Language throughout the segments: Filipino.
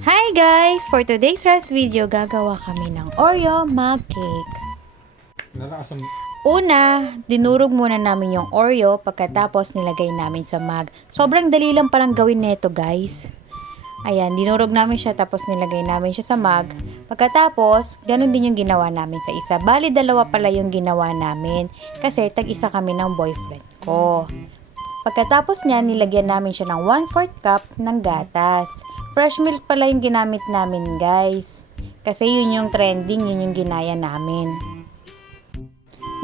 Hi guys! For today's rest video, gagawa kami ng Oreo mug cake. Una, dinurog muna namin yung Oreo pagkatapos nilagay namin sa mug. Sobrang dali lang palang gawin nito guys. Ayan, dinurog namin siya tapos nilagay namin siya sa mug. Pagkatapos, ganun din yung ginawa namin sa isa. Bali, dalawa pala yung ginawa namin kasi tag-isa kami ng boyfriend ko. Pagkatapos niya, nilagyan namin siya ng 1/4 cup ng gatas. Fresh milk pala yung ginamit namin guys. Kasi yun yung trending, yun yung ginaya namin.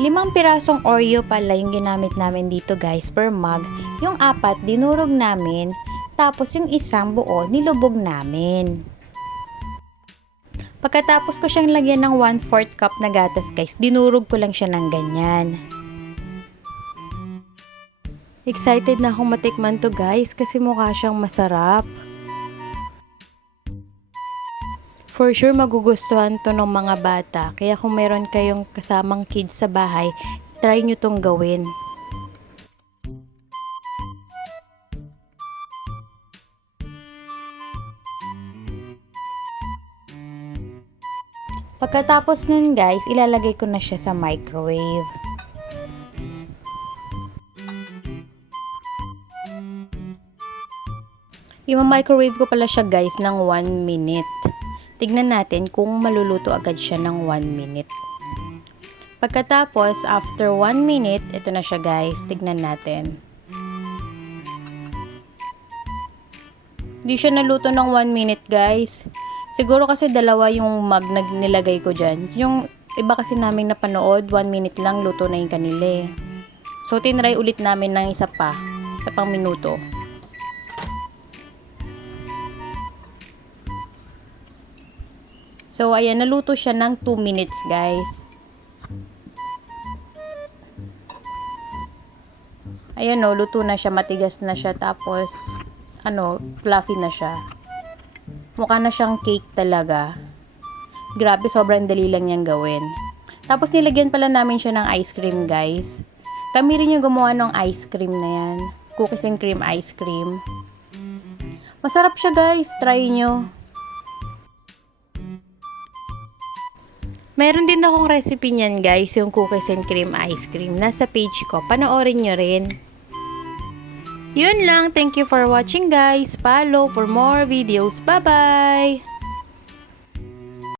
5 pirasong Oreo pala yung ginamit namin dito guys per mug. Yung 4 dinurog namin. Tapos yung isang buo nilubog namin. Pagkatapos ko siyang lagyan ng 1/4 cup na gatas guys, dinurog ko lang siya ng ganyan. Excited na akong matikman to guys kasi mukha siyang masarap. For sure magugustuhan to ng mga bata. Kaya kung meron kayong kasamang kids sa bahay, try nyo tong gawin. Pagkatapos nun guys, ilalagay ko na siya sa microwave. I-microwave ko pala siya guys ng 1 minute. Tignan natin kung maluluto agad siya ng 1 minute. Pagkatapos, after 1 minute, ito na siya guys. Tignan natin. Hindi siya naluto ng 1 minute guys. Siguro kasi dalawa yung mug na nilagay ko dyan. Yung iba kasi namin napanood, 1 minute lang luto na yung kanila eh. So, tinry ulit namin ng isa pang minuto. So, ayan, naluto siya ng 2 minutes, guys. Ayan o, luto na siya, matigas na siya, tapos, fluffy na siya. Mukha na siyang cake talaga. Grabe, sobrang dali lang niyang gawin. Tapos, nilagyan pala namin siya ng ice cream, guys. Kami rin yung gumawa ng ice cream na yan. Cookies and cream ice cream. Masarap siya, guys. Try nyo. Meron din akong recipe niyan guys, yung cookies and cream ice cream. Nasa page ko. Panoorin nyo rin. Yun lang. Thank you for watching guys. Follow for more videos. Bye-bye!